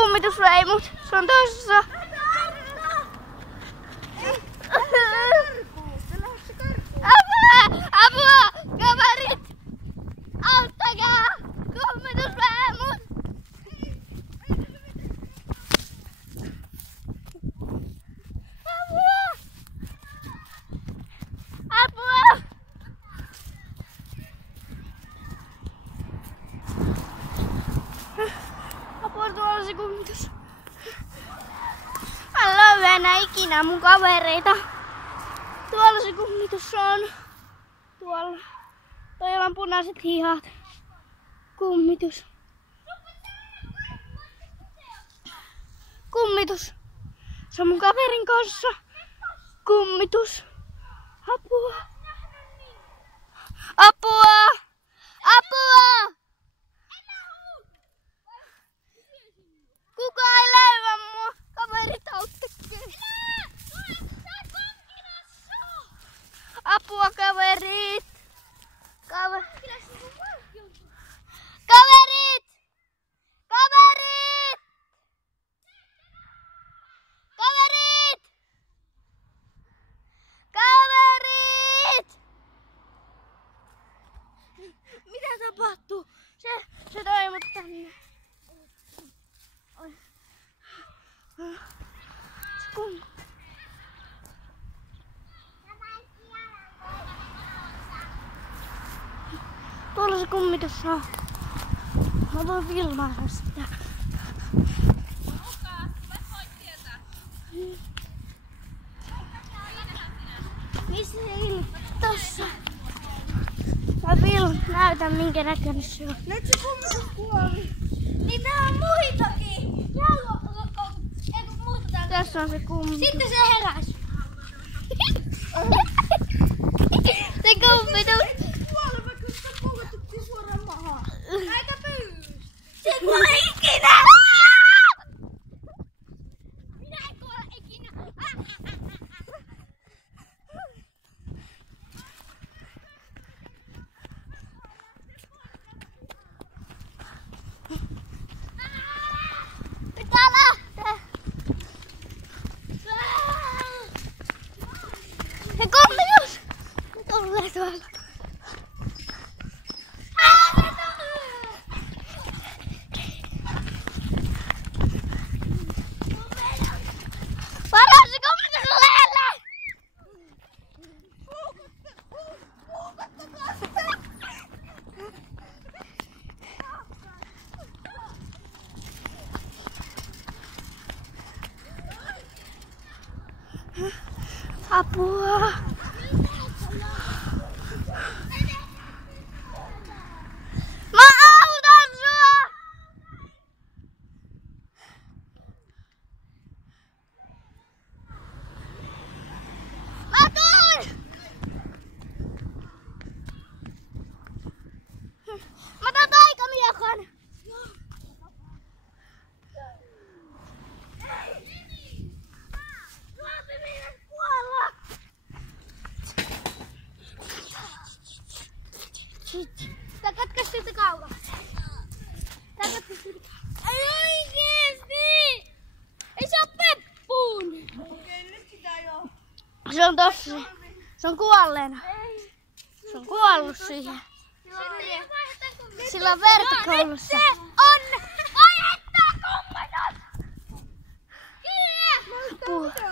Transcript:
kummitus vei mut. Se on tossa. Apua! Kaverit! Auttakaa! Kummitus vei mut! Apua! Apua! Apua, tuolla se kummitus. Mä en löydä enää ikinä mun kavereita. Tuolla se kummitus on. Tuolla. Toilla on punaiset hihat. Kummitus. Kummitus. Se on mun kaverin kanssa. Kummitus. Apua. Apua! Apua! Kuka ei löydä mua? Kaverit auttakaa. Apua kaverit! Kaverit! Kaverit! Kaverit! Kaverit! Mitä tapahtuu? Se toi mut tänne. Tuolla se kummitus on. Mä voin filmailla sitä. Missä se ilma? Tossa. Mä näytän minkä näköinen se on. Nyt se kummitus kuoli. Niitä on muitakin. Tässä on se kummitus. Sitten se heräs. Se kummitus. Kuole, vaikka sitä poltettiin suoraan maahan. Aika pyys. Se kuole ikinä. Minä en kuole ikinä. Pitää lähteä. Se kummitus. Se tulee tuolla. Varo se kummitus lähelle. Apua! Mä autan sua! Mä tuun! Mä otan taikamiekon! Tää katkaisi siitä kauan. Ei oikeesti! Ei se oo peppuun! Okei, nyt sitä jo. Se on tossa. Se on kuolleena. Se on kuollut siihen. Sillä on verta koulussa. Se on! Vai että kummatot! Kyllä! Apua.